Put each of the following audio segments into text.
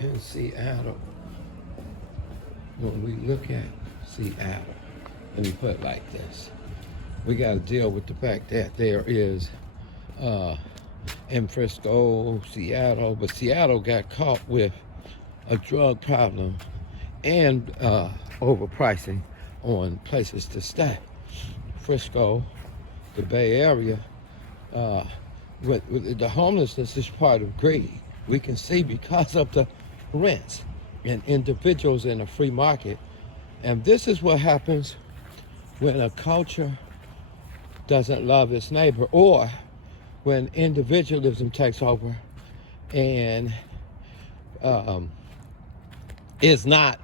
in Seattle, when we look at Seattle, let me put it like this. We got to deal with the fact that there is in Frisco, Seattle, but Seattle got caught with a drug problem and overpricing on places to stay. Frisco, the Bay Area, with the homelessness is part of greed. We can see because of the rents and individuals in a free market. And this is what happens when a culture doesn't love its neighbor, or when individualism takes over and is not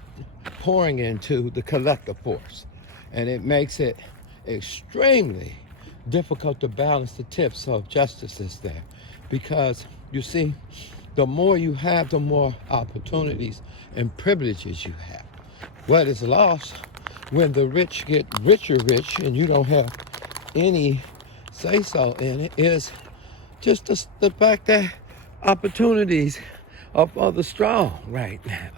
pouring into the collective force. And it makes it extremely difficult to balance the tips of justices there. Because you see, the more you have, the more opportunities and privileges you have. What is lost when the rich get richer and you don't have any say-so in it is just the fact that opportunities are for the strong right now.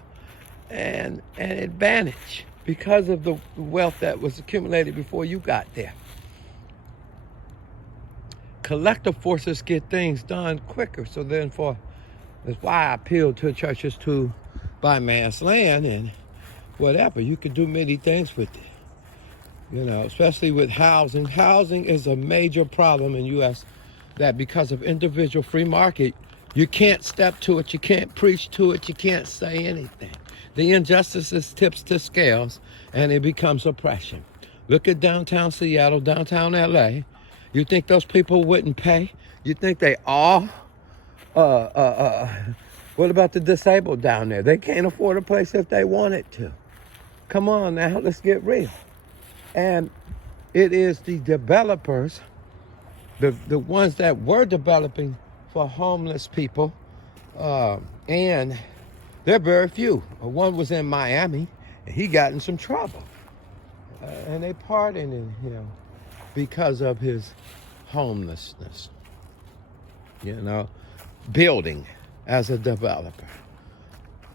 And an advantage because of the wealth that was accumulated before you got there. Collective forces get things done quicker, so therefore that's why I appeal to churches to buy mass land and whatever. You can do many things with it, you know, especially with housing. Housing is a major problem in U.S. that because of individual free market, you can't step to it, you can't preach to it, you can't say anything. The injustices tips the scales and it becomes oppression. Look at downtown Seattle, downtown LA. You think those people wouldn't pay? You think they all? What about the disabled down there? They can't afford a place if they wanted to. Come on now, let's get real. And it is the developers, the ones that were developing for homeless people, and they're very few. One was in Miami, and he got in some trouble. And they pardoned him because of his homelessness. You know, building as a developer.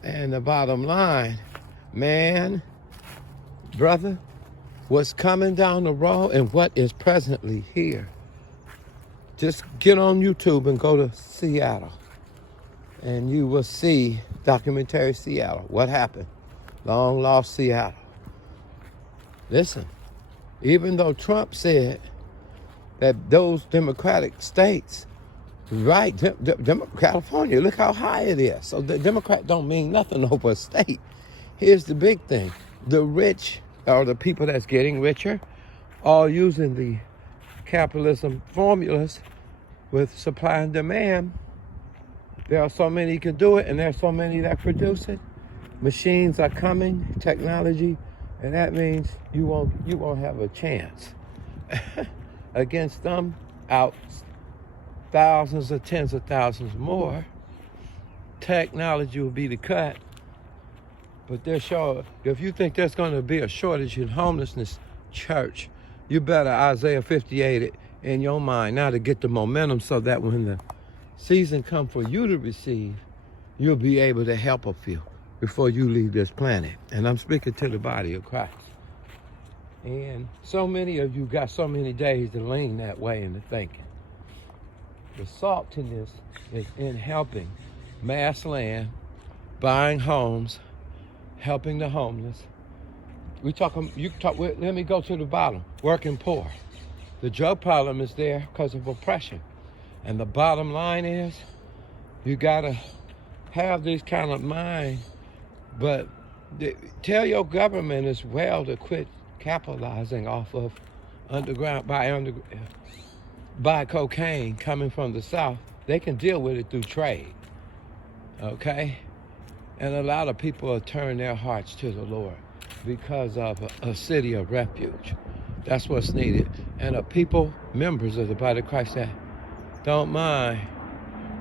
And the bottom line, man, brother, what's coming down the road and what is presently here. Just get on YouTube and go to Seattle. And you will see documentary Seattle. What happened? Long lost Seattle. Listen, even though Trump said that those Democratic states, right, California, look how high it is. So the Democrat don't mean nothing over a state. Here's the big thing. The rich, or the people that's getting richer, are using the capitalism formulas with supply and demand. There are so many who can do it, and there are so many that produce it. Machines are coming, technology, and that means you won't have a chance against them out thousands or tens of thousands more. Technology will be the cut. But they're sure, if you think there's going to be a shortage in homelessness, church, you better Isaiah 58 it in your mind now to get the momentum so that when the season comes for you to receive, you'll be able to help a few before you leave this planet. And I'm speaking to the body of Christ. And so many of you got so many days to lean that way into thinking. The saltiness is in helping mass land, buying homes, helping the homeless. Let me go to the bottom, working poor. The drug problem is there because of oppression. And the bottom line is, you gotta have this kind of mind, but tell your government as well to quit capitalizing off of by cocaine coming from the South. They can deal with it through trade, okay? And a lot of people have turned their hearts to the Lord because of a city of refuge. That's what's needed. And a people, members of the body of Christ, that don't mind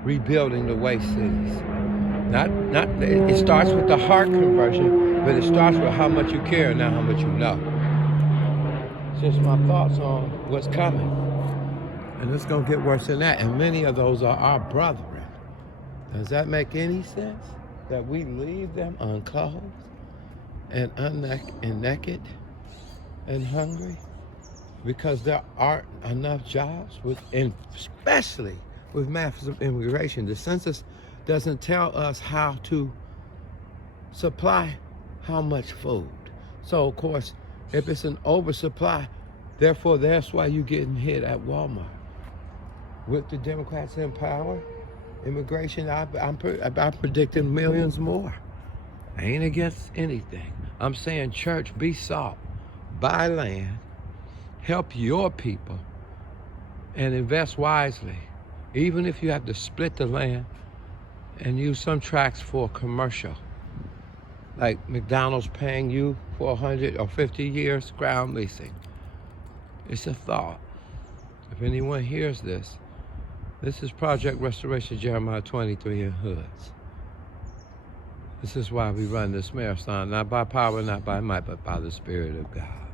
rebuilding the waste cities. It starts with the heart conversion, but it starts with how much you care and not how much you know. It's just my thoughts on what's coming. And it's going to get worse than that. And many of those are our brethren. Does that make any sense? that we leave them unclothed and naked and hungry because there aren't enough jobs, and especially with massive immigration. The census doesn't tell us how to supply how much food. So, of course, if it's an oversupply, therefore that's why you're getting hit at Walmart. With the Democrats in power, immigration, I'm predicting millions more. I ain't against anything. I'm saying, church, be salt, buy land, help your people, and invest wisely. Even if you have to split the land and use some tracts for commercial, like McDonald's paying you for 100 or 50 years ground leasing. It's a thought. If anyone hears this, this is Project Restoration Jeremiah 23 in Hoods. This is why we run this marathon, not by power, not by might, but by the Spirit of God.